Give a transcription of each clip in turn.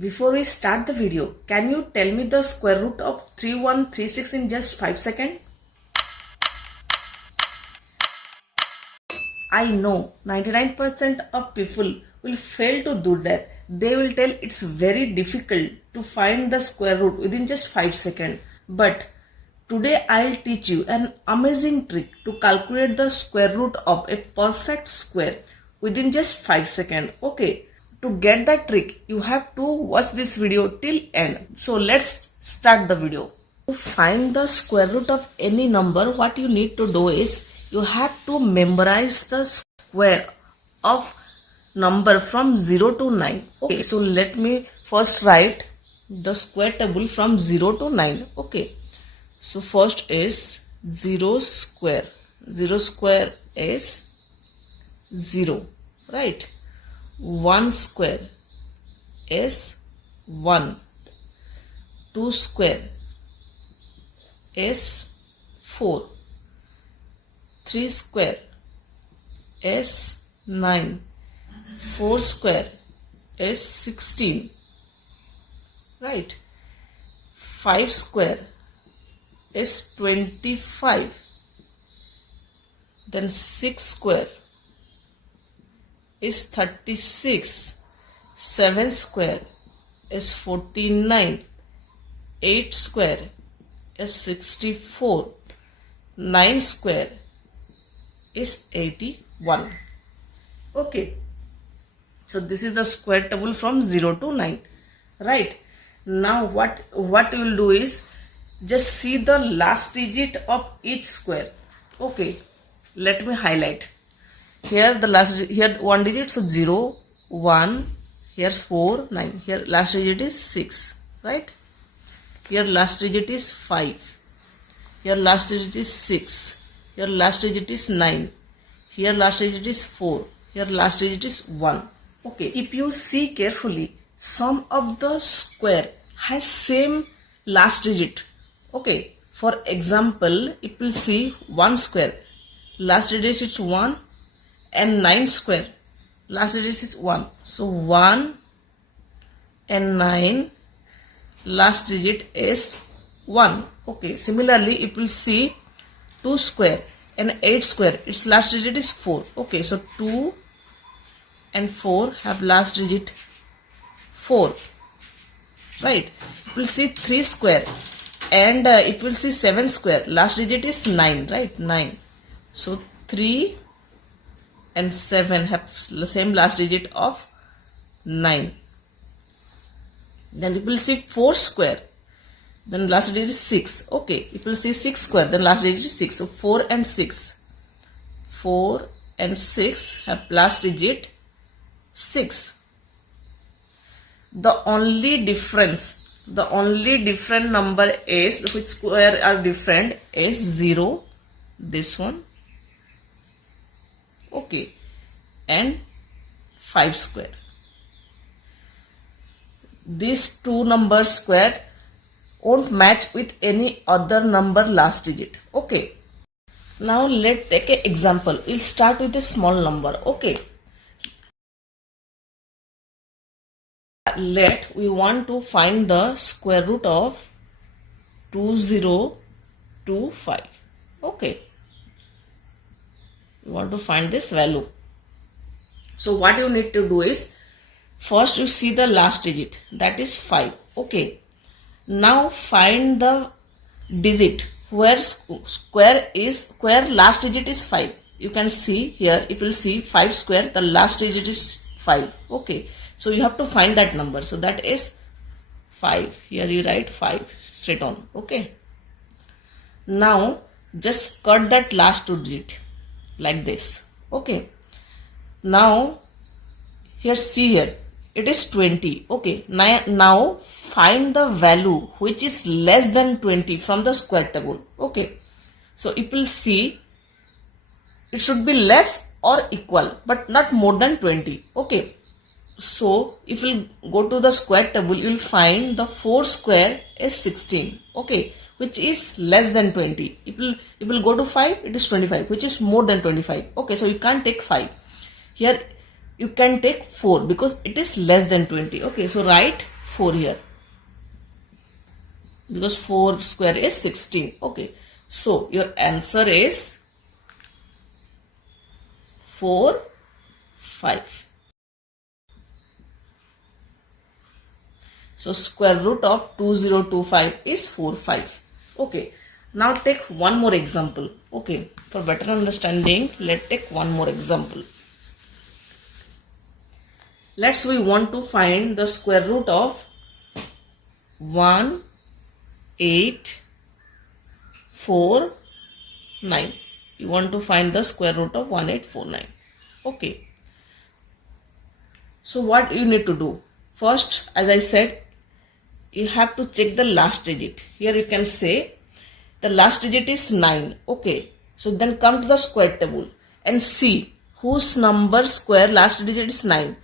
Before we start the video, can you tell me the square root of 3136 in just 5 seconds? I know 99% of people will fail to do that. They will tell it's very difficult to find the square root within just 5 seconds. But today I'll teach you an amazing trick to calculate the square root of a perfect square within just 5 seconds. Okay, to get that trick, you have to watch this video till end. So let's start the video. To find the square root of any number, what you need to do is you have to memorize the square of number from 0 to 9. Okay, so let me first write the square table from 0 to 9. Okay, so first is 0 square. 0 square is 0, right? 1 square is 1. 2 square is 4. 3 square is 9. 4 square is 16. Right? 5 square is 25. Then 6 square is 36. 7 square is 49. 8 square is 64. 9 square is 81. Okay, so this is the square table from 0 to 9, right? Now what you will do is just see the last digit of each square. Okay, let me highlight here the last, here one digit, so 0 1, here's 4 9, here last digit is 6, right? Here last digit is 5, here last digit is 6, here last digit is 9, here last digit is 4, here last digit is 1. Okay, if you see carefully, some of the square has same last digit. Okay, for example, if you see 1 square, last digit is 1, and 9 square, last digit is 1. So 1 and 9, last digit is 1. Okay, similarly, if you see 2 square and 8 square, its last digit is 4. Okay, so 2 and 4 have last digit 4, right? If you see 3 square and if you see 7 square, last digit is 9, right? 9. So 3 and 7 have the same last digit of 9. Then if you see 4 square, then last digit is 6. Okay, if you see 6 square, then last digit is 6. So 4 and 6. 4 and 6 have last digit 6. The only different number is, which square are different, is 0, this one, okay, and 5 square. These two numbers squared won't match with any other number last digit. Okay, now let's take an example. We'll start with a small number. Okay, we want to find the square root of 2025. Okay, we want to find this value. So what you need to do is, first you see the last digit, that is 5. Okay, now find the digit where square last digit is 5. You can see here, if you see 5 square, the last digit is 5. Okay, so you have to find that number. So that is 5. Here you write 5 straight on. Okay, now just cut that last two digit like this. Okay, now here see here, it is 20. Okay, now find the value which is less than 20 from the square table. Okay, so it will see it should be less or equal but not more than 20. Okay, so if you go to the square table, you will find the 4 square is 16. Okay, which is less than 20. If you will go to 5, it is 25, which is more than 25. Okay, so you can't take 5. Here you can take 4 because it is less than 20. Okay, so write 4 here, because 4 square is 16. Okay, so your answer is 4, 5. So square root of 2025 is 4, 5. Okay, now take one more example. Okay, for better understanding, let's take one more example. Let's we want to find the square root of 1, 8, 4, 9. You want to find the square root of 1849. Okay. So what you need to do? First, as I said, you have to check the last digit. Here you can say the last digit is 9. Okay. So then come to the square table and see whose number square last digit is 9.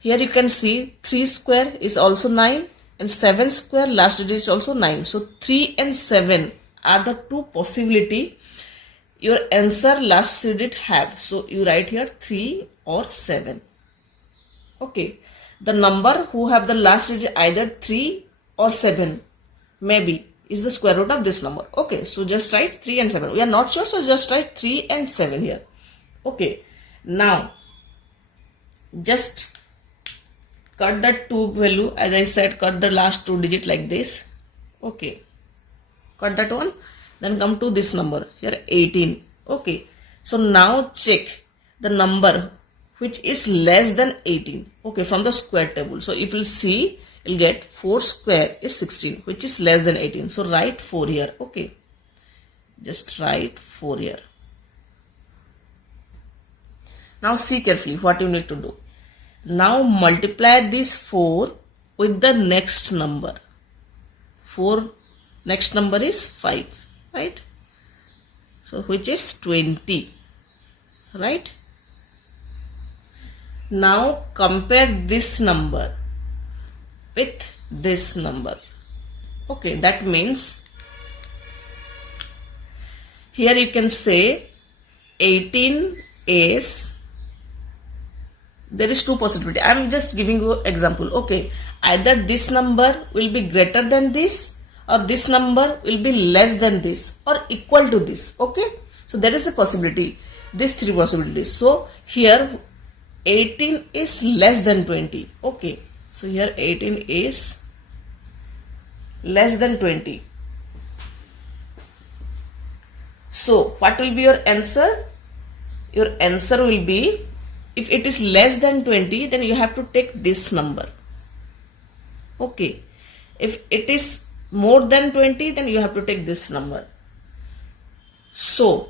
Here you can see 3 square is also 9 and 7 square last digit is also 9. So 3 and 7 are the two possibility your answer last digit have. So you write here 3 or 7. Okay. The number who have the last digit either 3 or 7 maybe is the square root of this number. Okay. So just write 3 and 7. We are not sure, so just write 3 and 7 here. Okay. Now just cut that 2 value. As I said, cut the last 2 digit like this. Okay. Cut that one. Then come to this number here 18. Okay. So now check the number which is less than 18. Okay, from the square table. So if you'll see, you'll get 4 square is 16, which is less than 18. So write 4 here. Okay. Just write 4 here. Now see carefully what you need to do. Now multiply this 4 with the next number. 4 next number is 5, right? So which is 20, right? Now compare this number with this number. Okay, that means here you can say 18 is, there is two possibility. I am just giving you example. Okay, either this number will be greater than this, or this number will be less than this, or equal to this. Okay, so there is a possibility, these three possibilities. So here 18 is less than 20. Okay, so here 18 is less than 20. So what will be your answer? Your answer will be, if it is less than 20, then you have to take this number. Okay, if it is more than 20, then you have to take this number. So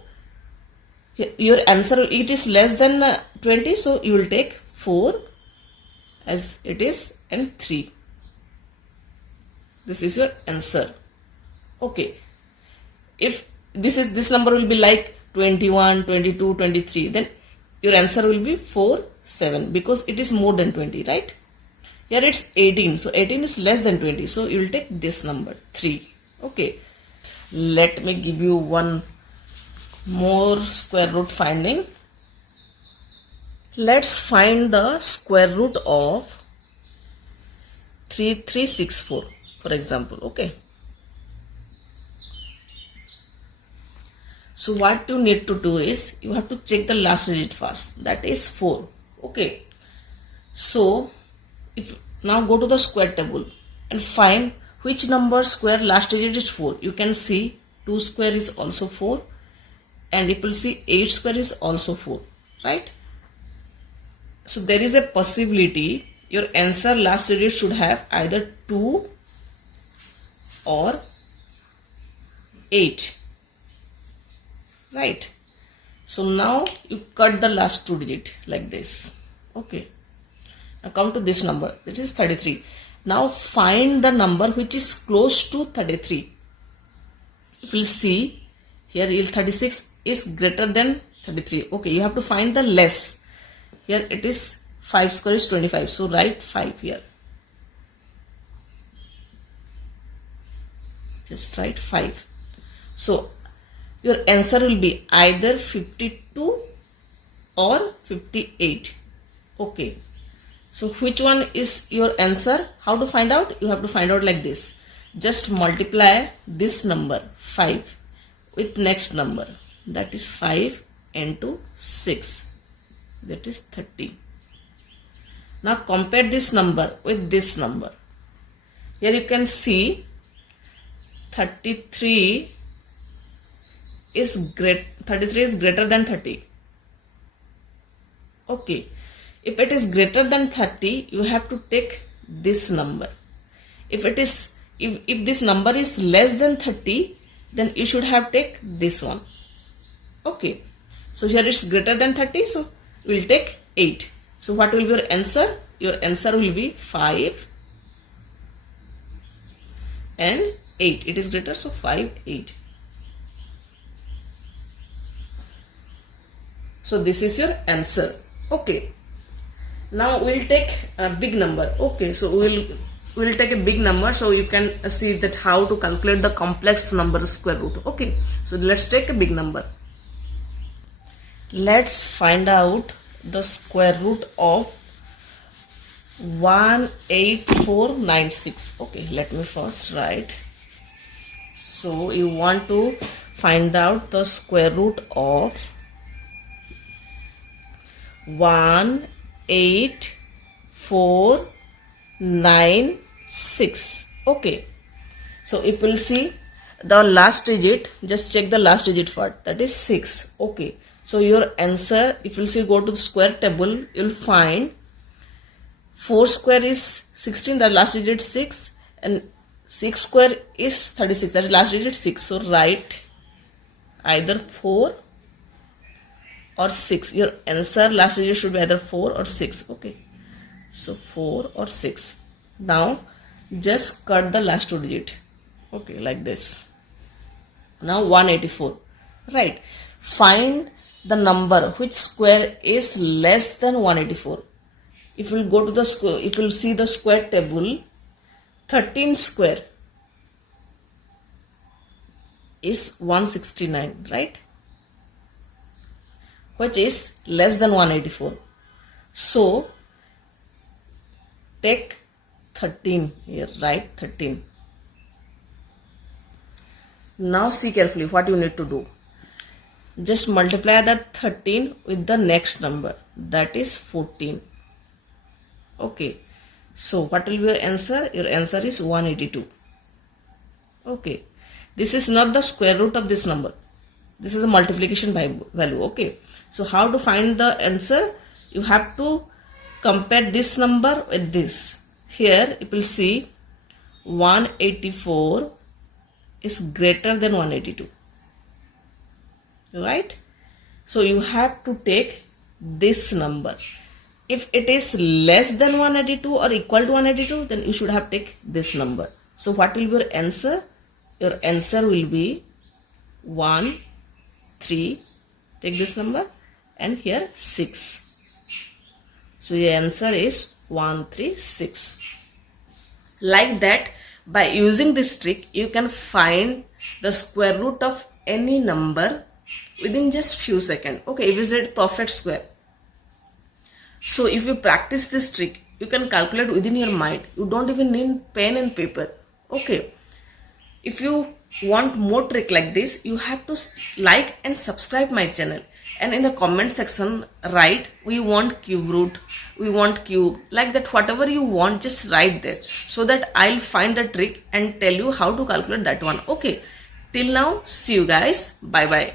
your answer, it is less than 20, so you will take 4 as it is and 3. This is your answer. Okay, if this number will be like 21, 22, 23, then your answer will be 4, 7, because it is more than 20, right? Here it's 18, so 18 is less than 20, so you will take this number 3. Okay, let me give you one more square root finding. Let's find the square root of 3364, for example. Okay, so what you need to do is, you have to check the last digit first, that is 4. Okay, so if now go to the square table and find which number square last digit is 4. You can see 2 square is also 4, and you will see 8 square is also 4, right? So there is a possibility your answer last digit should have either 2 or 8, right? So now you cut the last 2 digit like this. Okay, now come to this number, that is 33. Now find the number which is close to 33. If you see here, 36 is greater than 33. Okay, you have to find the less. Here it is 5 square is 25, so write 5 here. Just write 5. So your answer will be either 52 or 58. Okay, So which one is your answer? How to find out? You have to find out like this. Just multiply this number 5 with next number, that is 5 into 6, that is 30. Now compare this number with this number. Here you can see 33 is greater than 30. Okay, if it is greater than 30, you have to take this number. If this number is less than 30, then you should have take this one. Okay, so here it's greater than 30, so we will take 8. So what will be your answer? Your answer will be 5 and 8. It is greater, so 5, 8. So this is your answer. Okay, now we'll take a big number. Okay, so we'll take a big number, so you can see that how to calculate the complex number square root. Okay, so let's take a big number. Let's find out the square root of 18496. Okay, let me first write. So you want to find out the square root of 18496. Okay, so if we'll see the last digit, just check the last digit first, that is 6. Okay, so your answer, if you'll see, go to the square table, you'll find 4 square is 16, the last digit 6, and 6 square is 36, that is last digit 6. So write either 4 or 6. Your answer last digit should be either 4 or 6. Okay, so 4 or 6. Now just cut the last two digit. Okay, like this. Now 184. Right, find the number which square is less than 184. If you go to the square, if you see the square table, 13 square is 169, right? Which is less than 184. So take 13 here, write 13. Now see carefully what you need to do. Just multiply that 13 with the next number, that is 14. Okay, so what will be your answer? Your answer is 182. Okay, this is not the square root of this number. This is the multiplication value. Okay, so how to find the answer? You have to compare this number with this. Here you will see 184 is greater than 182. Right? So you have to take this number. If it is less than 182 or equal to 182, then you should have take this number. So what will be your answer? Your answer will be 1, 3, take this number, and here 6. So your answer is 136. Like that, by using this trick, you can find the square root of any number within just few seconds. Okay, if you said perfect square. So if you practice this trick, you can calculate within your mind. You don't even need pen and paper. Okay, if you want more trick like this, you have to like and subscribe my channel, and in the comment section write we want cube root, we want cube, like that, whatever you want, just write there, so that I'll find the trick and tell you how to calculate that one. Okay, till now, see you guys, bye bye.